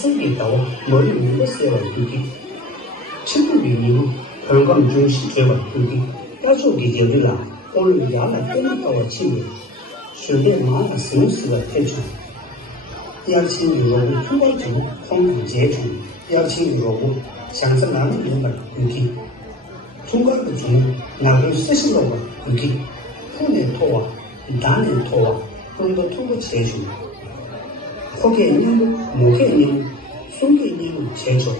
送给到我有5个社会规矩，请不愿意香港中西社会规矩，要做地球的人，我们也来跟到我前面，顺便马上生死的推出。邀请如果通过中方向接触，邀请如果象征哪里人的规矩，通过个中哪个实施了个规矩，可能拖啊，当然拖啊，很多通过接触。可给你们，莫给你们，送给你们接触。